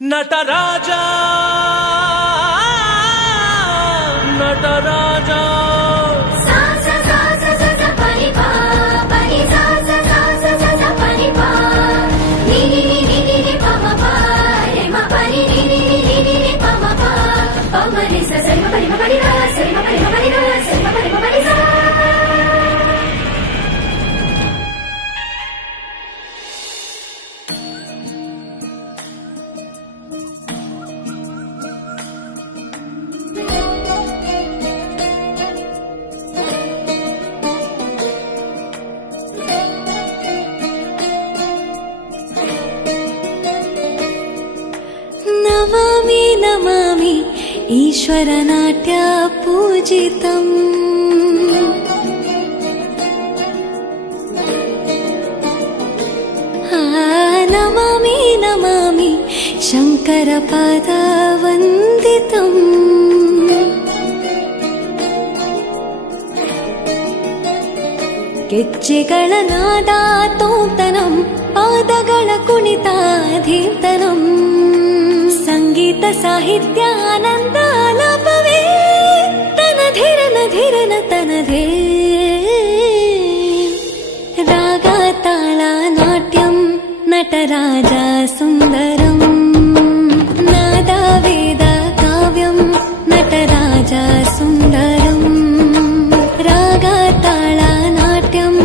ನಟರಾಜ ನಟರಾಜ नमामि नमामि ईश्वरनाट्य पूजितम् नमामि नमामि शङ्करपदवन्दितम् ಗೆಜ್ಜೆಗಳ ನಾದ ತೋಂತನಂ ಪಾದಗಳ ಕುಣಿತಾಧೀರ್ತನಂ ಸಂಗೀತ ಸಾಹಿತ್ಯ ಆನಂದ ಆಲಾಪವೇ ತನಧಿರನ ಧಿರನ ತನಧೇ ರಾಗ ತಾಳ ನಾಟ್ಯಂ ನಟರಾಜ ಸುಂದರಂ ನಾದ ವೇದ ಕಾವ್ಯಂ ನಟರಾಜ ಸುಂದರಂ ರಾಗ ತಾಳ ನಾಟ್ಯಂ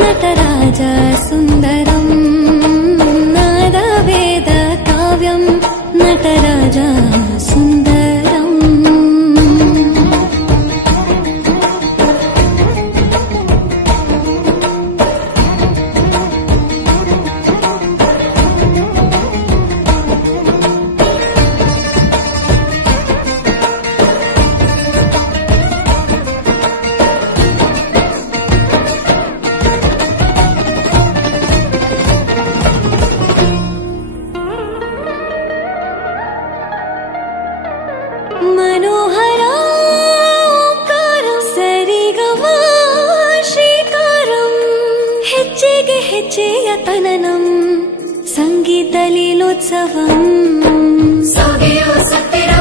ನಟರಾಜ ಸುಂದರಂ ನಾದ ವೇದ ಕಾವ್ಯಂ ನಟರಾಜ ಸುಂದರಂ मनोहर ओंकारं सरिगम श्रीकारं ಹೆಜ್ಜೆಗೆ ಹೆಜ್ಜೆಯ ತನನಂ ಸಂಗೀತ ಲೀಲೋತ್ಸವಂ ಸೊಗೆಯೋ ಸತ್ತಿರೋ